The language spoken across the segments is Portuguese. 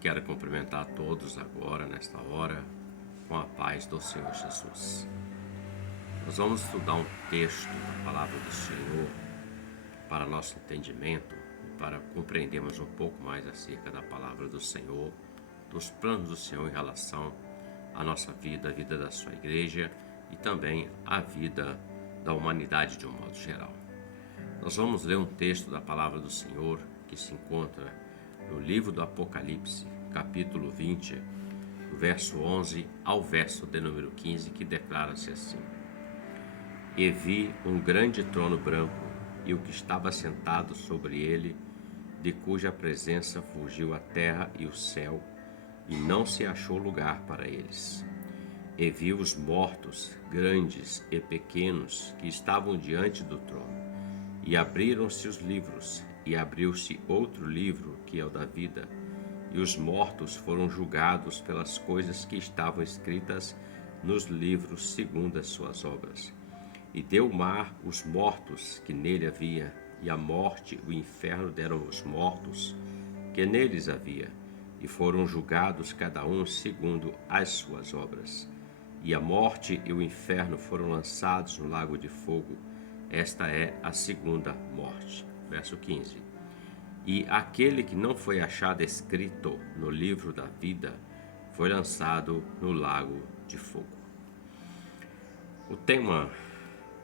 Quero cumprimentar a todos agora, nesta hora, com a paz do Senhor Jesus. Nós vamos estudar um texto da Palavra do Senhor para nosso entendimento, para compreendermos um pouco mais acerca da Palavra do Senhor, dos planos do Senhor em relação à nossa vida, a vida da sua igreja e também a vida da humanidade de um modo geral. Nós vamos ler um texto da Palavra do Senhor que se encontra no livro do Apocalipse, capítulo 20, do verso 11 ao verso de número 15, que declara-se assim: E vi um grande trono branco, e o que estava sentado sobre ele, de cuja presença fugiu a terra e o céu, e não se achou lugar para eles. E vi os mortos, grandes e pequenos, que estavam diante do trono, e abriram-se os livros, e abriu-se outro livro, que é o da vida, e os mortos foram julgados pelas coisas que estavam escritas nos livros segundo as suas obras. E deu o mar os mortos que nele havia, e a morte e o inferno deram os mortos que neles havia, e foram julgados cada um segundo as suas obras. E a morte e o inferno foram lançados no lago de fogo. Esta é a segunda morte. Verso 15. E aquele que não foi achado escrito no livro da vida foi lançado no lago de fogo. O tema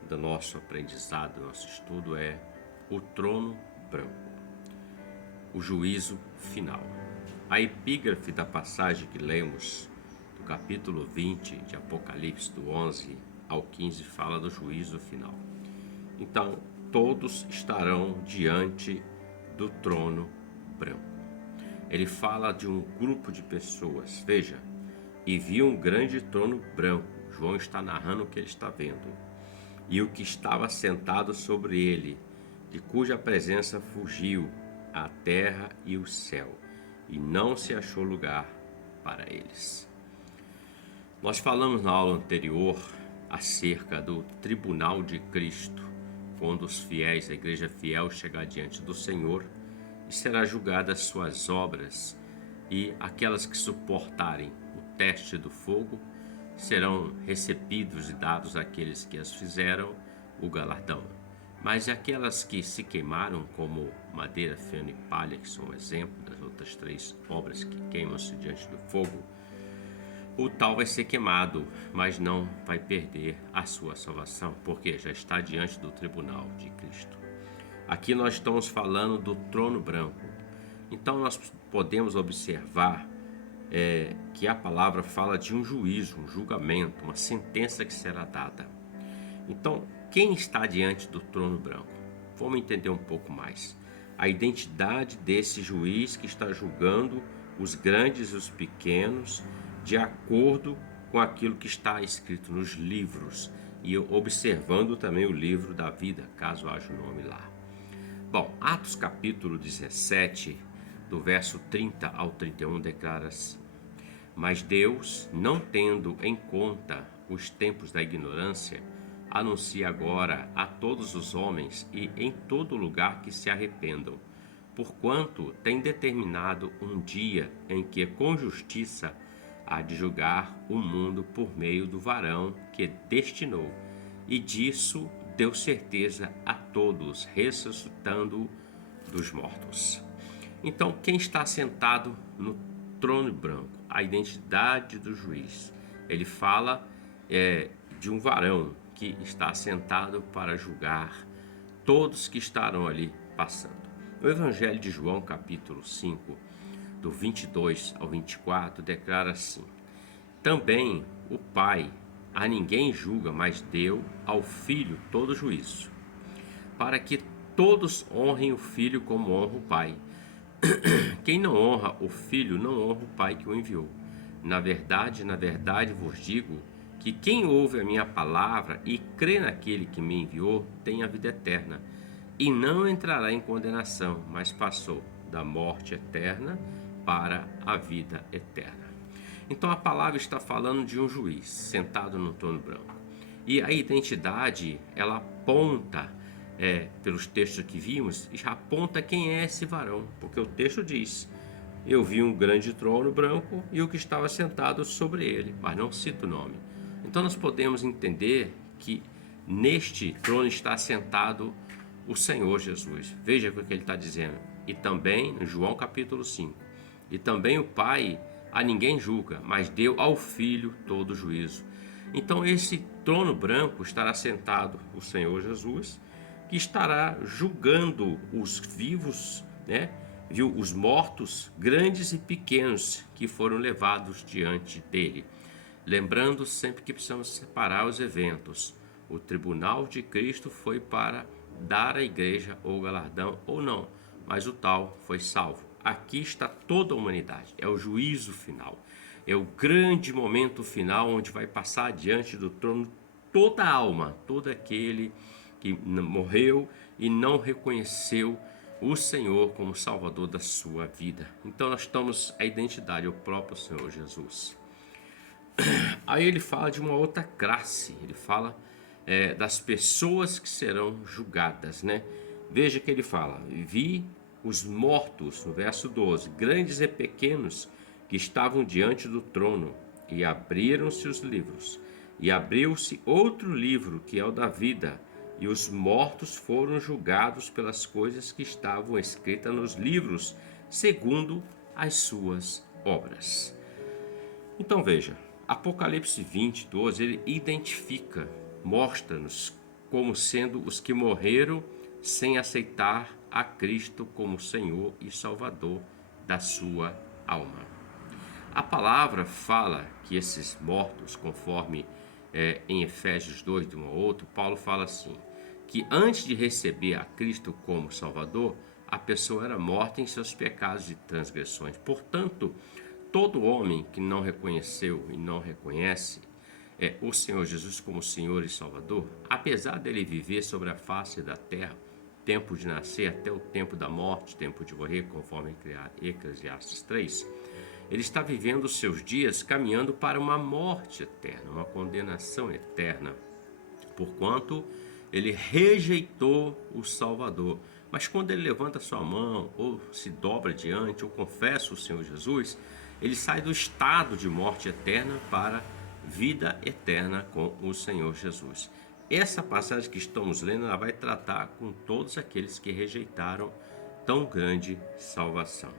do nosso aprendizado, do nosso estudo é o trono branco, o juízo final. A epígrafe da passagem que lemos, do capítulo 20 de Apocalipse, do 11 ao 15, fala do juízo final. Então, todos estarão diante do trono branco. Ele fala de um grupo de pessoas. Veja, e viu um grande trono branco. João está narrando o que ele está vendo. E o que estava sentado sobre ele, de cuja presença fugiu a terra e o céu, e não se achou lugar para eles. Nós falamos na aula anterior acerca do tribunal de Cristo, quando os fiéis, a igreja fiel, chegar diante do Senhor e será julgada as suas obras, e aquelas que suportarem o teste do fogo serão recebidos e dados àqueles que as fizeram o galardão. Mas aquelas que se queimaram, como madeira, feno e palha, que são um exemplo das outras três obras que queimam-se diante do fogo, o tal vai ser queimado, mas não vai perder a sua salvação, porque já está diante do tribunal de Cristo. Aqui nós estamos falando do trono branco. Então nós podemos observar que a palavra fala de um juízo, um julgamento, uma sentença que será dada. Então, quem está diante do trono branco? Vamos entender um pouco mais. A identidade desse juiz que está julgando os grandes e os pequenos, de acordo com aquilo que está escrito nos livros, e observando também o livro da vida, caso haja o nome lá. Bom, Atos capítulo 17, do verso 30 ao 31, declara assim: Mas Deus, não tendo em conta os tempos da ignorância, anuncia agora a todos os homens e em todo lugar que se arrependam, porquanto tem determinado um dia em que com justiça há de julgar o mundo por meio do varão que destinou, e disso deu certeza a todos, ressuscitando dos mortos. Então, quem está sentado no trono branco? A identidade do juiz. Ele fala de um varão que está sentado para julgar todos que estarão ali passando. No Evangelho de João, capítulo 5, do 22 ao 24, declara assim: Também o Pai a ninguém julga, mas deu ao Filho todo juízo, para que todos honrem o Filho como honra o Pai. Quem não honra o Filho não honra o Pai que o enviou. Na verdade vos digo que quem ouve a minha palavra e crê naquele que me enviou tem a vida eterna, e não entrará em condenação, mas passou da morte eterna para a vida eterna. Então a palavra está falando de um juiz sentado no trono branco. E a identidade, ela aponta, pelos textos que vimos, já aponta quem é esse varão, porque o texto diz: eu vi um grande trono branco e o que estava sentado sobre ele, mas não cita o nome. Então nós podemos entender que neste trono está sentado o Senhor Jesus. Veja o que ele está dizendo. E também, no João capítulo 5, e também o Pai a ninguém julga, mas deu ao Filho todo o juízo. Então esse trono branco estará sentado o Senhor Jesus, que estará julgando os vivos, né? Viu os mortos, grandes e pequenos, que foram levados diante dele. Lembrando sempre que precisamos separar os eventos. O tribunal de Cristo foi para dar à igreja ou galardão ou não, mas o tal foi salvo. Aqui está toda a humanidade, é o juízo final. É o grande momento final onde vai passar diante do trono toda a alma, todo aquele que morreu e não reconheceu o Senhor como Salvador da sua vida. Então nós estamos a identidade, o próprio Senhor Jesus. Aí ele fala de uma outra classe, ele fala das pessoas que serão julgadas, né? Veja que ele fala: vi os mortos, no verso 12, grandes e pequenos, que estavam diante do trono, e abriram-se os livros, e abriu-se outro livro, que é o da vida, e os mortos foram julgados pelas coisas que estavam escritas nos livros, segundo as suas obras. Então veja, Apocalipse 20, 12, ele identifica, mostra-nos como sendo os que morreram sem aceitar a Cristo como Senhor e Salvador da sua alma. A palavra fala que esses mortos, conforme em Efésios 2, de um ao outro, Paulo fala assim, que antes de receber a Cristo como Salvador, a pessoa era morta em seus pecados e transgressões. Portanto, todo homem que não reconheceu e não reconhece o Senhor Jesus como Senhor e Salvador, apesar dele viver sobre a face da terra, tempo de nascer até o tempo da morte, tempo de morrer, conforme Eclesiastes 3, ele está vivendo os seus dias caminhando para uma morte eterna, uma condenação eterna, porquanto ele rejeitou o Salvador. Mas quando ele levanta sua mão, ou se dobra diante, ou confessa o Senhor Jesus, ele sai do estado de morte eterna para vida eterna com o Senhor Jesus. Essa passagem que estamos lendo, ela vai tratar com todos aqueles que rejeitaram tão grande salvação.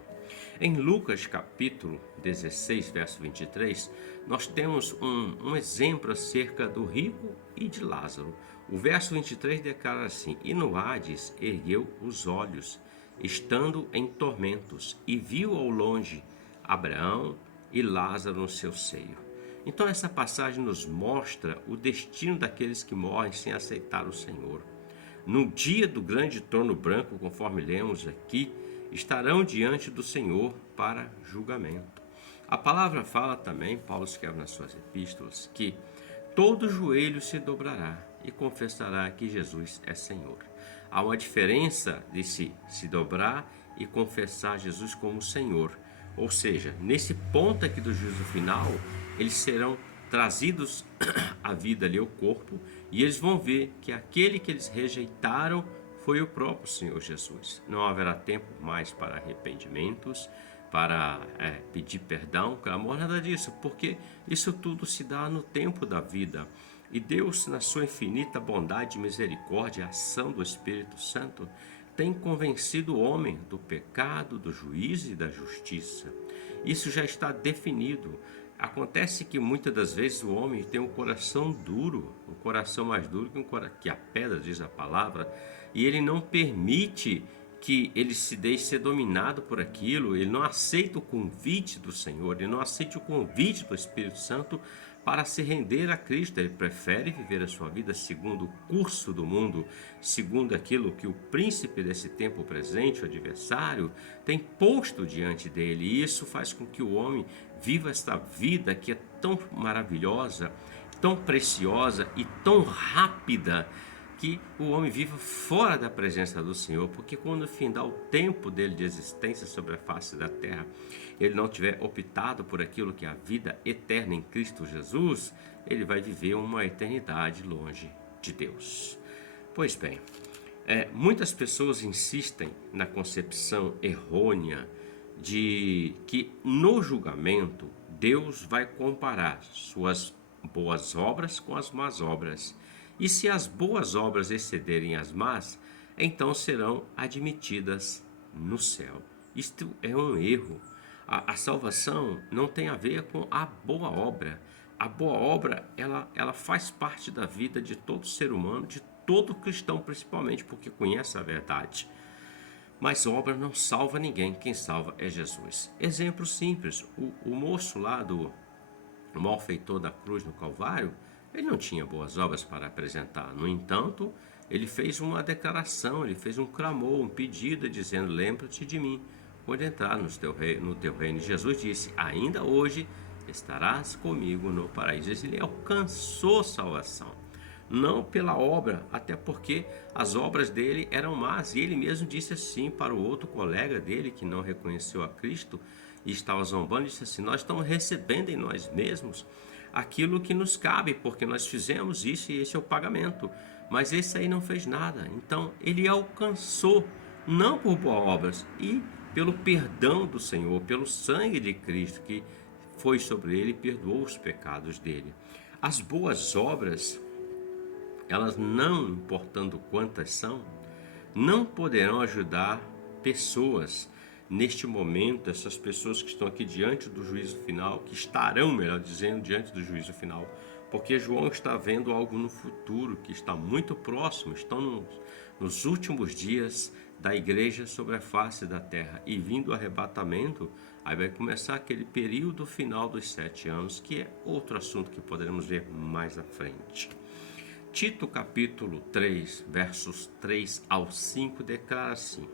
Em Lucas capítulo 16, verso 23, nós temos um exemplo acerca do rico e de Lázaro. O verso 23 declara assim: e no Hades ergueu os olhos, estando em tormentos, e viu ao longe Abraão e Lázaro no seu seio. Então essa passagem nos mostra o destino daqueles que morrem sem aceitar o Senhor. No dia do grande trono branco, conforme lemos aqui, estarão diante do Senhor para julgamento. A palavra fala também, Paulo escreve nas suas epístolas, que todo joelho se dobrará e confessará que Jesus é Senhor. Há uma diferença de se dobrar e confessar Jesus como Senhor. Ou seja, nesse ponto aqui do juízo final, eles serão trazidos à vida ali, ao corpo, e eles vão ver que aquele que eles rejeitaram foi o próprio Senhor Jesus. Não haverá tempo mais para arrependimentos, para pedir perdão, clamor, nada disso, porque isso tudo se dá no tempo da vida. E Deus, na sua infinita bondade e misericórdia, a ação do Espírito Santo, tem convencido o homem do pecado, do juízo e da justiça. Isso já está definido. Acontece que muitas das vezes o homem tem um coração duro, um coração mais duro que a pedra, diz a palavra, e ele não permite que ele se deixe ser dominado por aquilo, ele não aceita o convite do Senhor, ele não aceita o convite do Espírito Santo para se render a Cristo. Ele prefere viver a sua vida segundo o curso do mundo, segundo aquilo que o príncipe desse tempo presente, o adversário, tem posto diante dele. E isso faz com que o homem viva esta vida que é tão maravilhosa, tão preciosa e tão rápida, que o homem viva fora da presença do Senhor, porque quando findar o tempo dele de existência sobre a face da terra, ele não tiver optado por aquilo que é a vida eterna em Cristo Jesus, ele vai viver uma eternidade longe de Deus. Pois bem, muitas pessoas insistem na concepção errônea de que no julgamento Deus vai comparar suas boas obras com as más obras. E se as boas obras excederem as más, então serão admitidas no céu. Isto é um erro. A salvação não tem a ver com a boa obra. A boa obra, ela faz parte da vida de todo ser humano, de todo cristão, principalmente porque conhece a verdade. Mas obra não salva ninguém, quem salva é Jesus. Exemplo simples, o moço lá do malfeitor da cruz no Calvário, ele não tinha boas obras para apresentar. No entanto, ele fez uma declaração, ele fez um clamor, um pedido, dizendo: lembra-te de mim quando entrar no teu reino. Jesus disse: ainda hoje estarás comigo no paraíso. Ele alcançou salvação, não pela obra, até porque as obras dele eram más. E ele mesmo disse assim para o outro colega dele que não reconheceu a Cristo e estava zombando, disse assim: nós estamos recebendo em nós mesmos aquilo que nos cabe, porque nós fizemos isso e esse é o pagamento. Mas esse aí não fez nada. Então ele alcançou, não por boas obras, e pelo perdão do Senhor, pelo sangue de Cristo que foi sobre ele e perdoou os pecados dele. As boas obras, elas, não importando quantas são, não poderão ajudar pessoas neste momento, essas pessoas que estão aqui diante do juízo final, que estarão, melhor dizendo, diante do juízo final, porque João está vendo algo no futuro que está muito próximo. Estão nos últimos dias da igreja sobre a face da terra, e vindo o arrebatamento, aí vai começar aquele período final dos 7 anos, que é outro assunto que poderemos ver mais à frente. Tito capítulo 3, versos 3 ao 5 declara assim: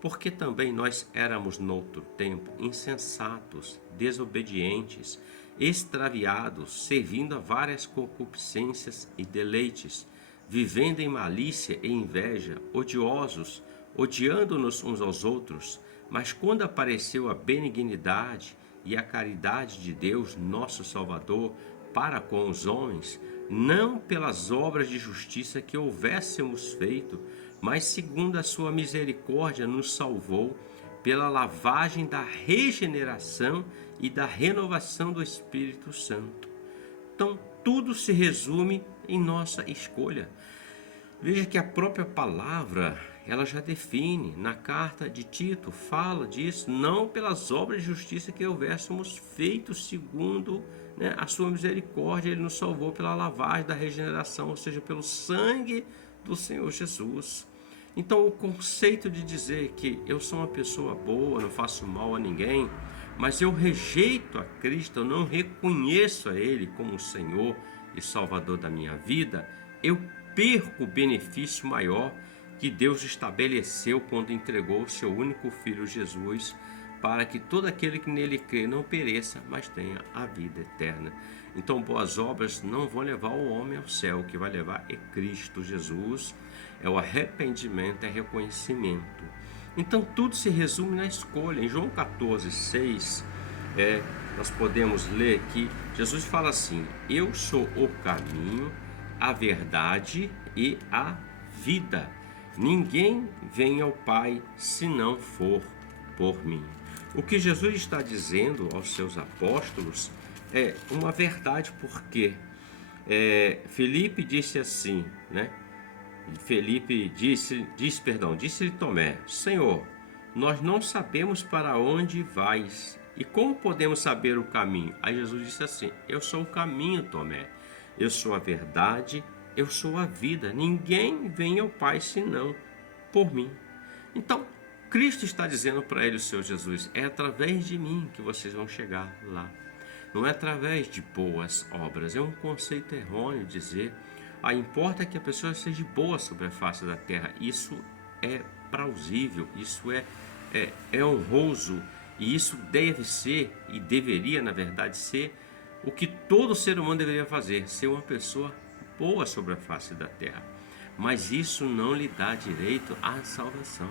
porque também nós éramos noutro tempo insensatos, desobedientes, extraviados, servindo a várias concupiscências e deleites, vivendo em malícia e inveja, odiosos, odiando-nos uns aos outros. Mas quando apareceu a benignidade e a caridade de Deus, nosso Salvador, para com os homens, não pelas obras de justiça que houvéssemos feito, mas segundo a sua misericórdia nos salvou pela lavagem da regeneração e da renovação do Espírito Santo. Então, tudo se resume em nossa escolha. Veja que a própria palavra, ela já define, na carta de Tito, fala disso, não pelas obras de justiça que houvéssemos feito segundo a sua misericórdia, ele nos salvou pela lavagem da regeneração, ou seja, pelo sangue do Senhor Jesus. Então, o conceito de dizer que eu sou uma pessoa boa, não faço mal a ninguém, mas eu rejeito a Cristo, eu não reconheço a Ele como Senhor e Salvador da minha vida, eu perco o benefício maior que Deus estabeleceu quando entregou o seu único Filho Jesus, para que todo aquele que nele crê não pereça, mas tenha a vida eterna. Então, boas obras não vão levar o homem ao céu, o que vai levar é Cristo Jesus, é o arrependimento, é reconhecimento. Então, tudo se resume na escolha. Em João 14, 6, nós podemos ler que Jesus fala assim: eu sou o caminho, a verdade e a vida. Ninguém vem ao Pai se não for por mim. O que Jesus está dizendo aos seus apóstolos é uma verdade, porque Felipe disse assim, Felipe disse-lhe Tomé: Senhor, nós não sabemos para onde vais, e como podemos saber o caminho? Aí Jesus disse assim: eu sou o caminho, Tomé, eu sou a verdade, eu sou a vida. Ninguém vem ao Pai senão por mim. Então, Cristo está dizendo para ele, o Senhor Jesus: é através de mim que vocês vão chegar lá. Não é através de boas obras. É um conceito errôneo dizer: importa que a pessoa seja boa sobre a face da terra. Isso é plausível, isso é honroso, e isso deve ser, e deveria na verdade ser, o que todo ser humano deveria fazer: ser uma pessoa boa sobre a face da terra. Mas isso não lhe dá direito à salvação.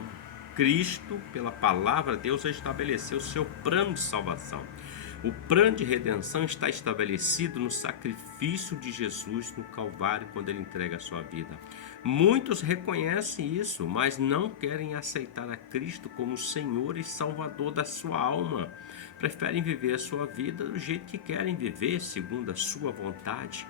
Cristo, pela palavra de Deus, estabeleceu o seu plano de salvação. O plano de redenção está estabelecido no sacrifício de Jesus no Calvário, quando ele entrega a sua vida. Muitos reconhecem isso, mas não querem aceitar a Cristo como Senhor e Salvador da sua alma. Preferem viver a sua vida do jeito que querem viver, segundo a sua vontade.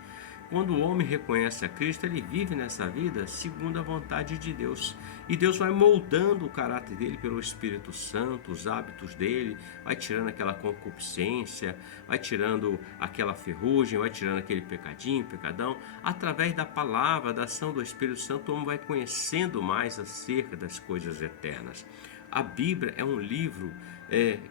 Quando o homem reconhece a Cristo, ele vive nessa vida segundo a vontade de Deus. E Deus vai moldando o caráter dele pelo Espírito Santo, os hábitos dele, vai tirando aquela concupiscência, vai tirando aquela ferrugem, vai tirando aquele pecadinho, pecadão. Através da palavra, da ação do Espírito Santo, o homem vai conhecendo mais acerca das coisas eternas. A Bíblia é um livro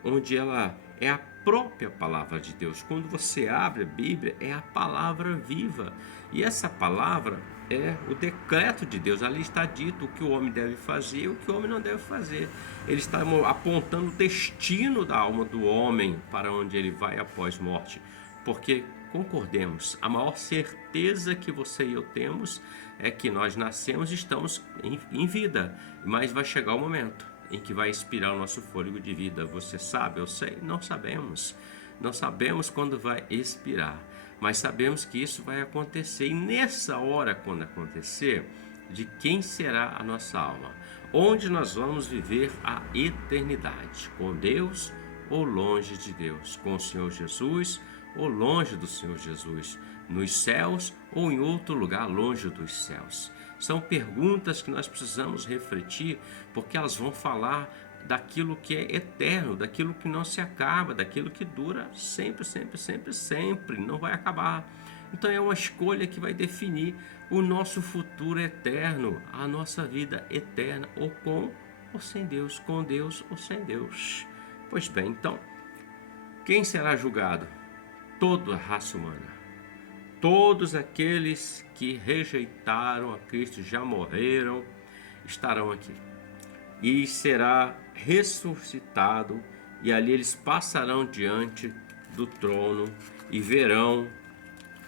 onde ela é a própria palavra de Deus. Quando você abre a Bíblia, é a palavra viva. E essa palavra é o decreto de Deus. Ali está dito o que o homem deve fazer e o que o homem não deve fazer. Ele está apontando o destino da alma do homem para onde ele vai após morte. Porque, concordemos, a maior certeza que você e eu temos é que nós nascemos e estamos em vida. Mas vai chegar o momento em que vai expirar o nosso fôlego de vida. Você sabe, eu sei, não sabemos. Não sabemos quando vai expirar, mas sabemos que isso vai acontecer. E nessa hora, quando acontecer, de quem será a nossa alma? Onde nós vamos viver a eternidade? Com Deus ou longe de Deus? Com o Senhor Jesus ou longe do Senhor Jesus? Nos céus ou em outro lugar longe dos céus? São perguntas que nós precisamos refletir, porque elas vão falar daquilo que é eterno, daquilo que não se acaba, daquilo que dura sempre, sempre, sempre, sempre, não vai acabar. Então é uma escolha que vai definir o nosso futuro eterno, a nossa vida eterna, ou com ou sem Deus, com Deus ou sem Deus. Pois bem, então, quem será julgado? Toda a raça humana. Todos aqueles que rejeitaram a Cristo, já morreram, estarão aqui. E será ressuscitado, e ali eles passarão diante do trono e verão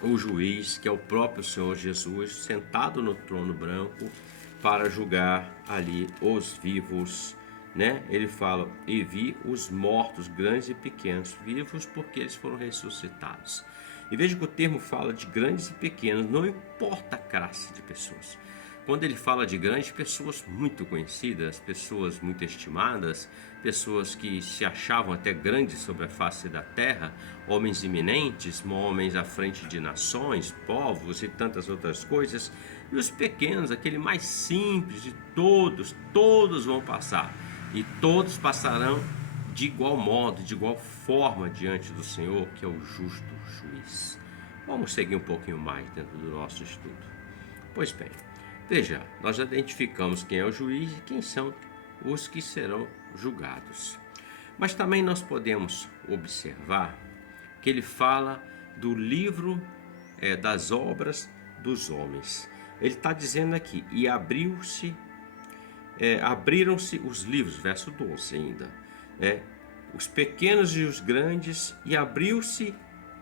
o juiz, que é o próprio Senhor Jesus, sentado no trono branco para julgar ali os vivos, né? Ele fala: e vi os mortos, grandes e pequenos, vivos porque eles foram ressuscitados. E veja que o termo fala de grandes e pequenos, não importa a classe de pessoas. Quando ele fala de grandes, pessoas muito conhecidas, pessoas muito estimadas, pessoas que se achavam até grandes sobre a face da terra, homens eminentes, homens à frente de nações, povos e tantas outras coisas. E os pequenos, aquele mais simples de todos, todos vão passar. E todos passarão de igual modo, de igual forma diante do Senhor, que é o justo juiz. Vamos seguir um pouquinho mais dentro do nosso estudo. Pois bem, veja, nós identificamos quem é o juiz e quem são os que serão julgados. Mas também nós podemos observar que ele fala do livro das obras dos homens. Ele está dizendo aqui: e abriram-se os livros, verso 12 ainda, os pequenos e os grandes, e abriu-se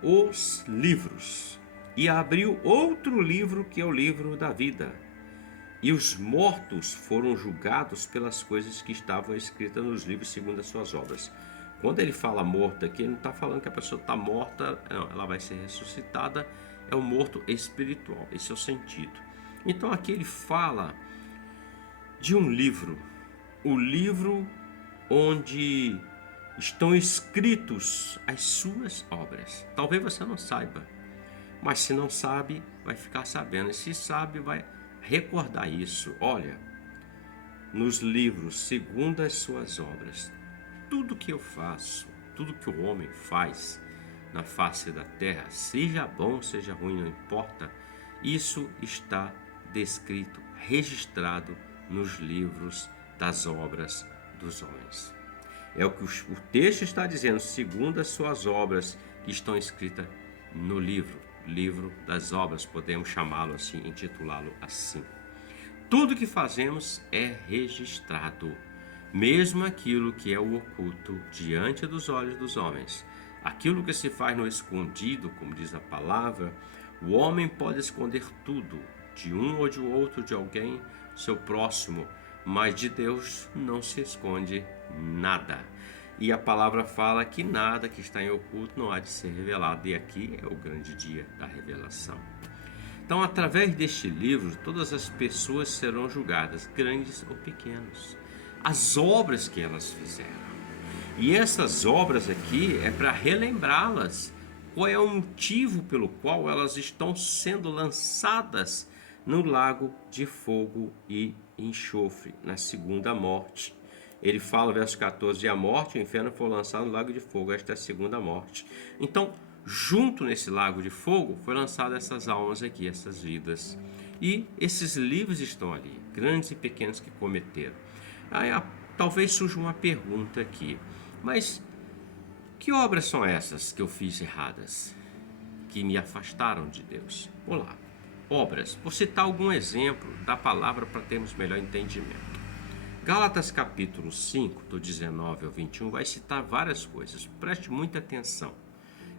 os livros, e abriu outro livro, que é o livro da vida, e os mortos foram julgados pelas coisas que estavam escritas nos livros segundo as suas obras. Quando ele fala morto aqui, ele não está falando que a pessoa está morta, não, ela vai ser ressuscitada, é o morto espiritual, esse é o sentido. Então aqui ele fala de um livro, o livro onde estão escritos as suas obras. Talvez você não saiba, mas se não sabe, vai ficar sabendo. E se sabe, vai recordar isso. Olha, nos livros, segundo as suas obras, tudo que eu faço, tudo que o homem faz na face da terra, seja bom, seja ruim, não importa, isso está descrito, registrado nos livros das obras dos homens. É o que o texto está dizendo, segundo as suas obras que estão escritas no livro das obras, podemos chamá-lo assim, intitulá-lo assim. Tudo que fazemos é registrado, mesmo aquilo que é o oculto diante dos olhos dos homens. Aquilo que se faz no escondido, como diz a palavra, o homem pode esconder tudo, de um ou de outro, de alguém, seu próximo, mas de Deus não se esconde nada. E a palavra fala que nada que está em oculto não há de ser revelado. E aqui é o grande dia da revelação. Então, através deste livro, todas as pessoas serão julgadas, grandes ou pequenos. As obras que elas fizeram. E essas obras aqui é para relembrá-las. Qual é o motivo pelo qual elas estão sendo lançadas no lago de fogo e enxofre, na segunda morte. Ele fala, verso 14, a morte e o inferno foram lançados no lago de fogo, esta é a segunda morte. Então, junto nesse lago de fogo, foi lançado essas almas aqui, essas vidas. E esses livros estão ali, grandes e pequenos que cometeram. Aí, talvez surja uma pergunta aqui, mas que obras são essas que eu fiz erradas, que me afastaram de Deus? Olá, obras. Vou citar algum exemplo da palavra para termos melhor entendimento. Gálatas capítulo 5, do 19 ao 21, vai citar várias coisas. Preste muita atenção.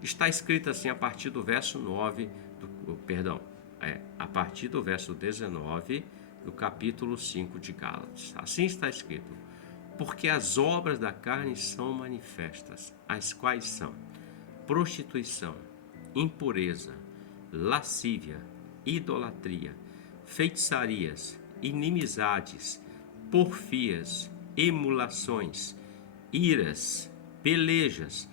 Está escrito assim a partir do verso 9, a partir do verso 19 do capítulo 5 de Gálatas. Assim está escrito: porque as obras da carne são manifestas, as quais são prostituição, impureza, lascívia, idolatria, feitiçarias, inimizades, porfias, emulações, iras, pelejas,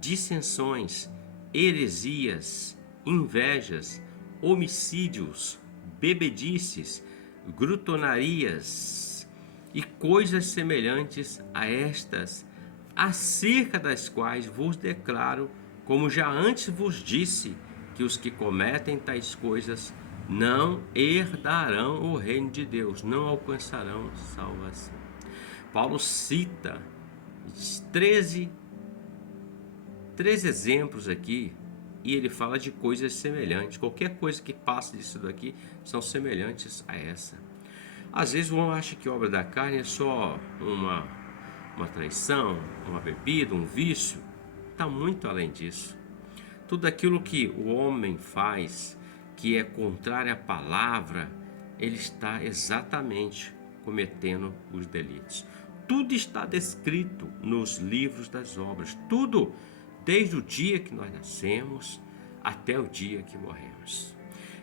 dissensões, heresias, invejas, homicídios, bebedices, grutonarias e coisas semelhantes a estas, acerca das quais vos declaro, como já antes vos disse, que os que cometem tais coisas não herdarão o reino de Deus, não alcançarão salvação. Paulo cita 13 exemplos aqui, e ele fala de coisas semelhantes. Qualquer coisa que passe disso daqui são semelhantes a essa. Às vezes um acha que a obra da carne é só uma traição, uma bebida, um vício. Está muito além disso. Tudo aquilo que o homem faz que é contrário à palavra, ele está exatamente cometendo os delitos. Tudo está descrito nos livros das obras. Tudo, desde o dia que nós nascemos até o dia que morremos.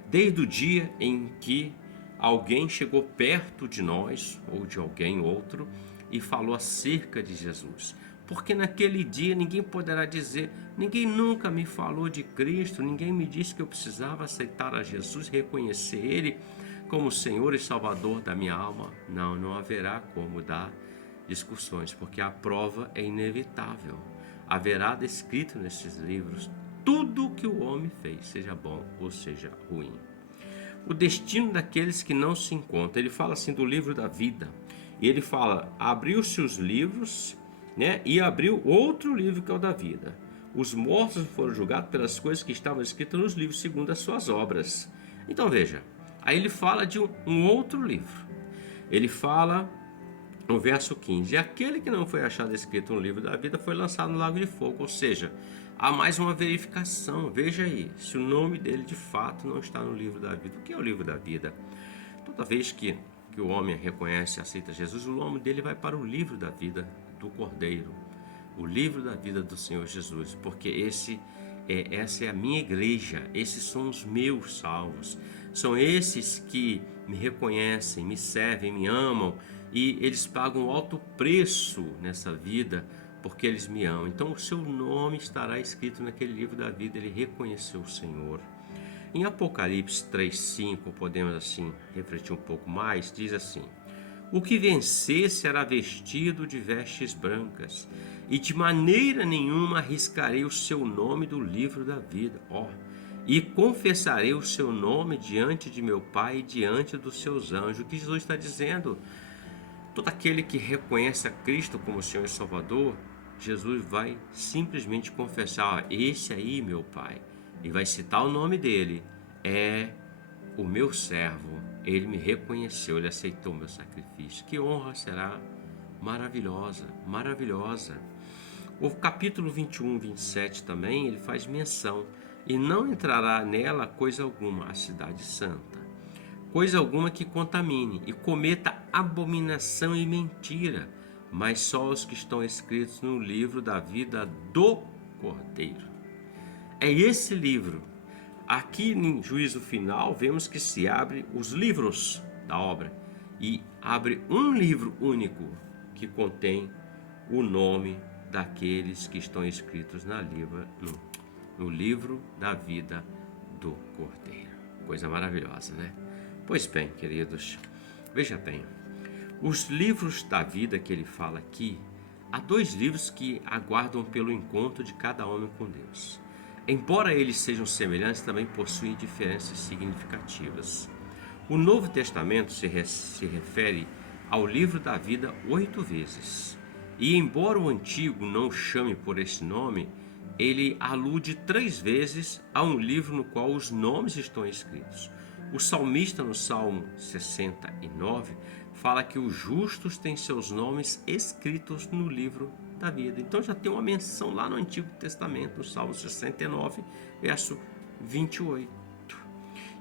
Desde o dia em que alguém chegou perto de nós ou de alguém outro e falou acerca de Jesus. Porque naquele dia ninguém poderá dizer: ninguém nunca me falou de Cristo, ninguém me disse que eu precisava aceitar a Jesus, reconhecer Ele como Senhor e Salvador da minha alma. Não haverá como dar discussões, porque a prova é inevitável. Haverá descrito nesses livros tudo o que o homem fez, seja bom ou seja ruim. O destino daqueles que não se encontram. Ele fala assim do livro da vida. E ele fala: abriu-se os livros, né? E abriu outro livro que é o da vida. Os mortos foram julgados pelas coisas que estavam escritas nos livros segundo as suas obras. Então veja, aí ele fala de um outro livro. Ele fala no verso 15: e aquele que não foi achado escrito no livro da vida foi lançado no lago de fogo. Ou seja, há mais uma verificação. Veja aí, se o nome dele de fato não está no livro da vida. O que é o livro da vida? Toda vez que o homem reconhece e aceita Jesus, o nome dele vai para o livro da vida do Cordeiro, o livro da vida do Senhor Jesus, porque essa é a minha igreja, esses são os meus salvos, são esses que me reconhecem, me servem, me amam, e eles pagam alto preço nessa vida porque eles me amam. Então o seu nome estará escrito naquele livro da vida. Ele reconheceu o Senhor. Em Apocalipse 3:5, podemos assim refletir um pouco mais, diz assim: o que vencer será vestido de vestes brancas, e de maneira nenhuma arriscarei o seu nome do livro da vida. E confessarei o seu nome diante de meu Pai e diante dos seus anjos. O que Jesus está dizendo? Todo aquele que reconhece a Cristo como Senhor e Salvador, Jesus vai simplesmente confessar: esse aí, meu Pai, e vai citar o nome dele, é o meu servo, ele me reconheceu, ele aceitou meu sacrifício. Que honra será maravilhosa, maravilhosa. O capítulo 21, 27 também, ele faz menção: e não entrará nela coisa alguma, a cidade santa, coisa alguma que contamine e cometa abominação e mentira, mas só os que estão escritos no livro da vida do Cordeiro. É esse livro. Aqui em juízo final, vemos que se abre os livros da obra e abre um livro único que contém o nome daqueles que estão escritos no livro da vida do Cordeiro. Coisa maravilhosa, né? Pois bem, queridos, veja bem, os livros da vida que ele fala aqui, há 2 livros que aguardam pelo encontro de cada homem com Deus. Embora eles sejam semelhantes, também possuem diferenças significativas. O Novo Testamento se refere ao livro da vida 8 vezes. E embora o Antigo não o chame por esse nome, ele alude 3 vezes a um livro no qual os nomes estão escritos. O salmista, no Salmo 69, fala que os justos têm seus nomes escritos no livro da vida. Então já tem uma menção lá no Antigo Testamento, no Salmo 69, verso 28.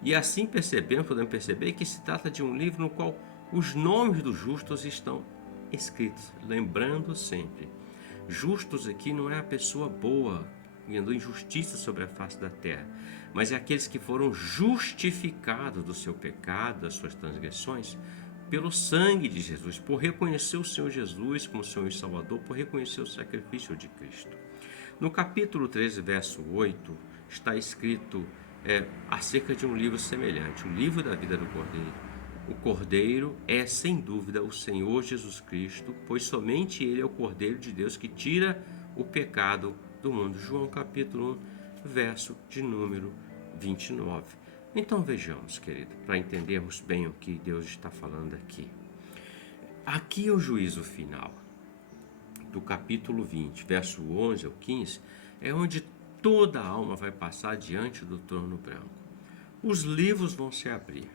E assim podemos perceber que se trata de um livro no qual os nomes dos justos estão escritos. Lembrando sempre, justos aqui não é a pessoa boa, vendo injustiça sobre a face da terra, mas é aqueles que foram justificados do seu pecado, das suas transgressões, pelo sangue de Jesus, por reconhecer o Senhor Jesus como Senhor e Salvador, por reconhecer o sacrifício de Cristo. No capítulo 13, verso 8, está escrito acerca de um livro semelhante, o livro da vida do Cordeiro. O Cordeiro é, sem dúvida, o Senhor Jesus Cristo, pois somente Ele é o Cordeiro de Deus que tira o pecado do mundo. João capítulo 1, verso de número 29. Então vejamos, querido, para entendermos bem o que Deus está falando aqui. Aqui é o juízo final, do capítulo 20, verso 11 ao 15, é onde toda a alma vai passar diante do trono branco. Os livros vão se abrir.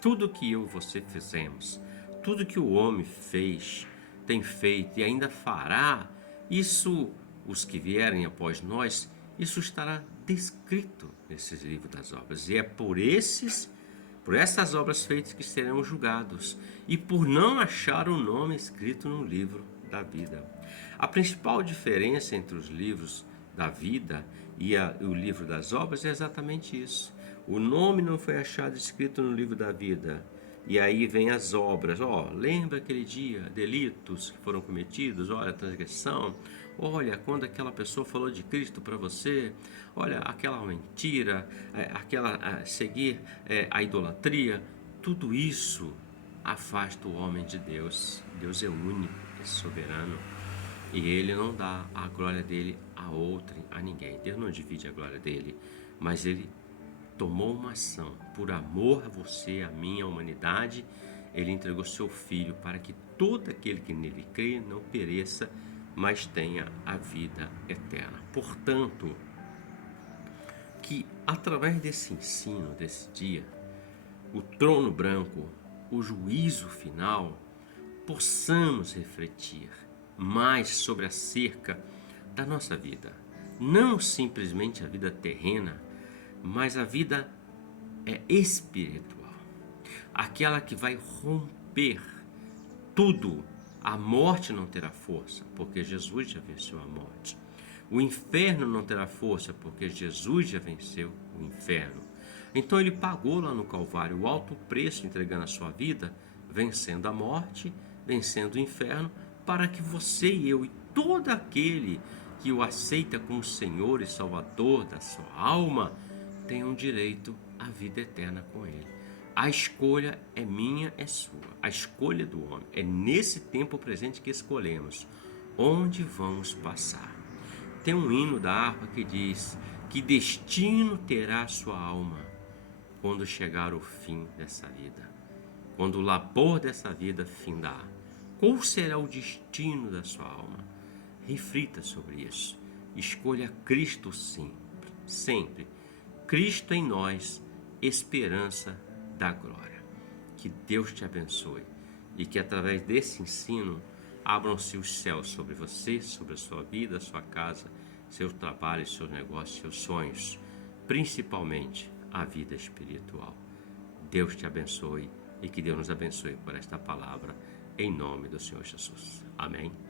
Tudo que eu e você fizemos, tudo que o homem fez, tem feito e ainda fará, isso, os que vierem após nós, isso estará descrito nesses livros das obras. E é por essas obras feitas que serão julgados, e por não achar o nome escrito no livro da vida. A principal diferença entre os livros da vida e o livro das obras é exatamente isso. O nome não foi achado escrito no livro da vida. E aí vem as obras. Lembra aquele dia, delitos que foram cometidos? Olha, transgressão. Olha, quando aquela pessoa falou de Cristo para você. Olha, aquela mentira, seguir a idolatria. Tudo isso afasta o homem de Deus. Deus é único, é soberano. E Ele não dá a glória dele a outrem, a ninguém. Deus não divide a glória dele, mas Ele tomou uma ação por amor a você, a mim, a humanidade. Ele entregou seu Filho para que todo aquele que nele crê não pereça, mas tenha a vida eterna. Portanto, que através desse ensino, desse dia, o trono branco, o juízo final, possamos refletir mais sobre acerca da nossa vida. Não simplesmente a vida terrena, mas a vida espiritual. Aquela que vai romper tudo. A morte não terá força, porque Jesus já venceu a morte. O inferno não terá força, porque Jesus já venceu o inferno. Então ele pagou lá no Calvário o alto preço, entregando a sua vida, vencendo a morte, vencendo o inferno, para que você e eu e todo aquele que o aceita como Senhor e Salvador da sua alma tenham direito à vida eterna com Ele. A escolha é minha, é sua. A escolha do homem. É nesse tempo presente que escolhemos onde vamos passar. Tem um hino da harpa que diz: que destino terá a sua alma quando chegar o fim dessa vida? Quando o labor dessa vida findar, qual será o destino da sua alma? Reflita sobre isso. Escolha Cristo sempre. Cristo em nós, esperança da glória. Que Deus te abençoe e que através desse ensino abram-se os céus sobre você, sobre a sua vida, a sua casa, seu trabalho, seus negócios, seus sonhos, principalmente a vida espiritual. Deus te abençoe e que Deus nos abençoe por esta palavra, em nome do Senhor Jesus. Amém.